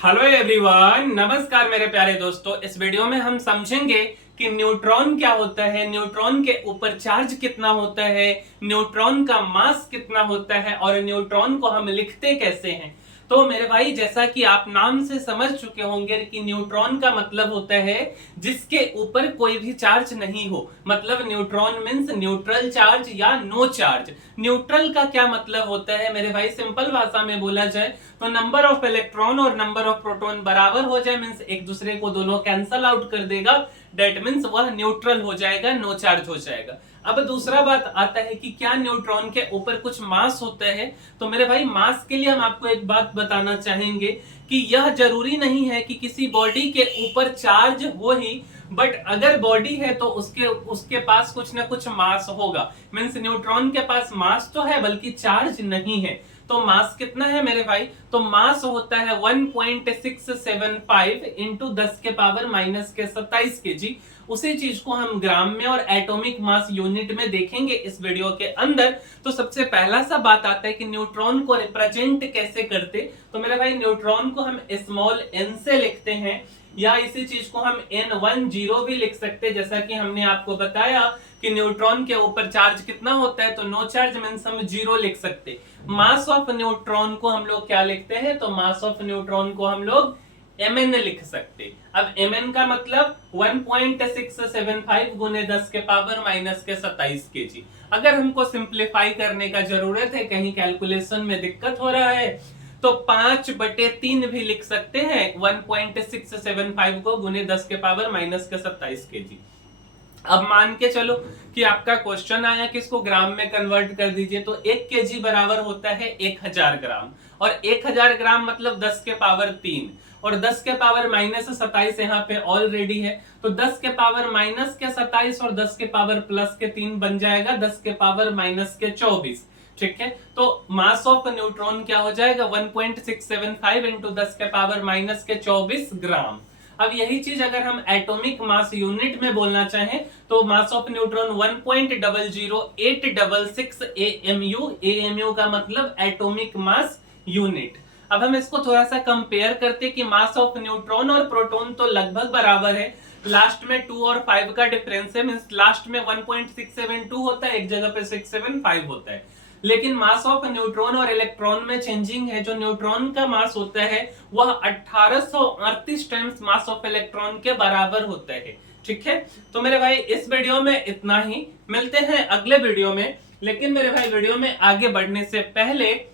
Hello everyone, नमस्कार मेरे प्यारे दोस्तों। इस वीडियो में हम समझेंगे कि न्यूट्रॉन क्या होता है, न्यूट्रॉन के ऊपर चार्ज कितना होता है, न्यूट्रॉन का मास कितना होता है और न्यूट्रॉन को हम लिखते कैसे हैं। तो मेरे भाई, जैसा कि आप नाम से समझ चुके होंगे कि न्यूट्रॉन का मतलब होता है जिसके ऊपर कोई भी चार्ज नहीं हो। मतलब न्यूट्रॉन मींस न्यूट्रल चार्ज या नो चार्ज। न्यूट्रल का क्या मतलब होता है मेरे भाई, सिंपल भाषा में बोला जाए तो नंबर ऑफ इलेक्ट्रॉन और नंबर ऑफ प्रोटॉन बराबर हो जाए, मींस एक दूसरे को दोनों कैंसल आउट कर देगा, डेट मींस वह न्यूट्रल हो जाएगा, नो चार्ज हो जाएगा। अब दूसरा बात आता है कि क्या न्यूट्रॉन के ऊपर कुछ मास होता है। तो मेरे भाई, मास के लिए हम आपको एक बात बताना चाहेंगे कि यह जरूरी नहीं है कि किसी बॉडी के ऊपर चार्ज हो ही, बट अगर बॉडी है तो उसके उसके पास कुछ ना कुछ मास होगा। मींस न्यूट्रॉन के पास मास तो है बल्कि चार्ज नहीं है। तो मास कितना है मेरे भाई, तो मास होता है 1.675 इंटू 10 के पावर माइनस के 27 केजी। उसी चीज को हम ग्राम में और एटॉमिक मास यूनिट में देखेंगे इस वीडियो के अंदर। तो सबसे पहला सा बात आता है कि न्यूट्रॉन को रिप्रेजेंट कैसे करते। तो मेरे भाई, न्यूट्रॉन को हम स्मॉल n से लिखते हैं, या इसी चीज को हम n10 भी लिख सकते हैं। जैसा कि हमने आपको बताया कि न्यूट्रॉन के ऊपर चार्ज कितना होता है, तो नो चार्ज मींस हम 0 लिख सकते। मास ऑफ न्यूट्रॉन को हम लोग क्या लिखते हैं, तो मास ऑफ न्यूट्रॉन को हम लोग mn लिख सकते। अब mn का मतलब 1.675 गुने 10 के पावर माइनस के 27 केजी। अगर हमको सिंप्लीफाई करने का जरूरत है, कहीं कैलकुलेशन में दिक्कत हो रहा है, तो 5/3 भी लिख सकते हैं 1.675 को गुने 10 के पावर माइनस के 27 केजी। अब मान के चलो कि आपका क्वेश्चन आया कि इसको ग्राम में कन्वर्ट कर दीजिए, तो 1 केजी बराबर होता है 1000 ग्राम, और 1000 ग्राम मतलब 10 के पावर 3, और 10 के पावर माइनस 27 यहाँ पे ऑलरेडी है, तो 10 के पावर माइनस के 27 और 10 के पावर प्लस के 3 बन जाएगा 10 के पावर माइनस के 24। ठीक है, तो मास ऑफ न्यूट्रॉन क्या हो जाएगा 1.675 इंटू 10 के पावर माइनस के 24 ग्राम। अब यही चीज अगर हम एटॉमिक मास यूनिट में बोलना चाहें तो mass of neutron 1.00866 AMU। AMU का मतलब एटॉमिक मास यूनिट। अब हम इसको थोड़ा सा कंपेयर करते कि मास ऑफ न्यूट्रॉन और प्रोटॉन तो लगभग बराबर है, लास्ट में 2 और 5 का डिफरेंस है, मींस लास्ट में 1.672 होता है, एक जगह पे 675 होता है। लेकिन मास ऑफ न्यूट्रॉन और इलेक्ट्रॉन में चेंजिंग है। जो न्यूट्रॉन का मास होता है वह 1838 टाइम्स मास ऑफ इलेक्ट्रॉन के बराबर होता है। ठीक है, तो मेरे भाई इस वीडियो में इतना ही, मिलते हैं अगले वीडियो में। लेकिन मेरे भाई, वीडियो में आगे बढ़ने से पहले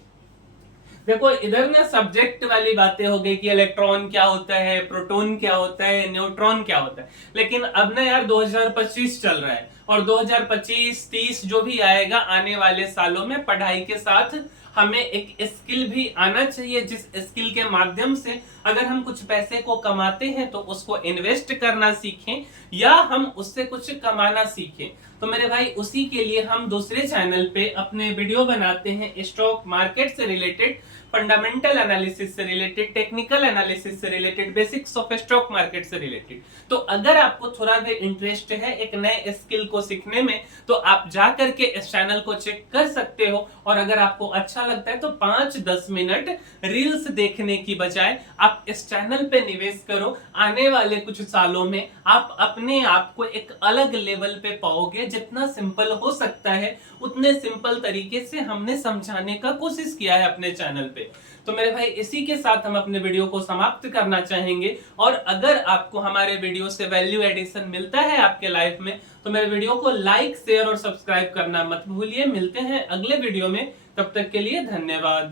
देखो, इधर ना सब्जेक्ट वाली बातें हो गई कि इलेक्ट्रॉन क्या होता है, प्रोटॉन क्या होता है, न्यूट्रॉन क्या होता है। लेकिन अब ना यार 2025 चल रहा है, और 2025-30 जो भी आएगा आने वाले सालों में, पढ़ाई के साथ हमें एक स्किल भी आना चाहिए, जिस स्किल के माध्यम से अगर हम कुछ पैसे को कमाते हैं तो उसको इन्वेस्ट करना सीखें, या हम उससे कुछ कमाना सीखें। तो मेरे भाई, उसी के लिए हम दूसरे चैनल पे अपने वीडियो बनाते हैं स्टॉक मार्केट से रिलेटेड, फंडामेंटल एनालिसिस से रिलेटेड, टेक्निकल एनालिसिस से related, basics of stock market से रिलेटेड। तो अगर आपको थोड़ा भी इंटरेस्ट है एक नए स्किल को सीखने में, तो आप जा करके इस चैनल को चेक कर सकते हो। और अगर आपको अच्छा लगता है तो 5-10 मिनट रील्स देखने की बजाय आप इस चैनल पे निवेश करो। आने वाले कुछ सालों में आप अपने आप को एक अलग लेवल पे पाओगे। जितना सिंपल हो सकता है उतने सिंपल तरीके से हमने समझाने का कोशिश किया है अपने चैनल पे। तो मेरे भाई, इसी के साथ हम अपने वीडियो को समाप्त करना चाहेंगे। और अगर आपको हमारे वीडियो से वैल्यू एडिशन मिलता है आपके लाइफ में, तो मेरे वीडियो को लाइक, शेयर और सब्सक्राइब करना मत भूलिए। मिलते हैं अगले वीडियो में, तब तक के लिए धन्यवाद।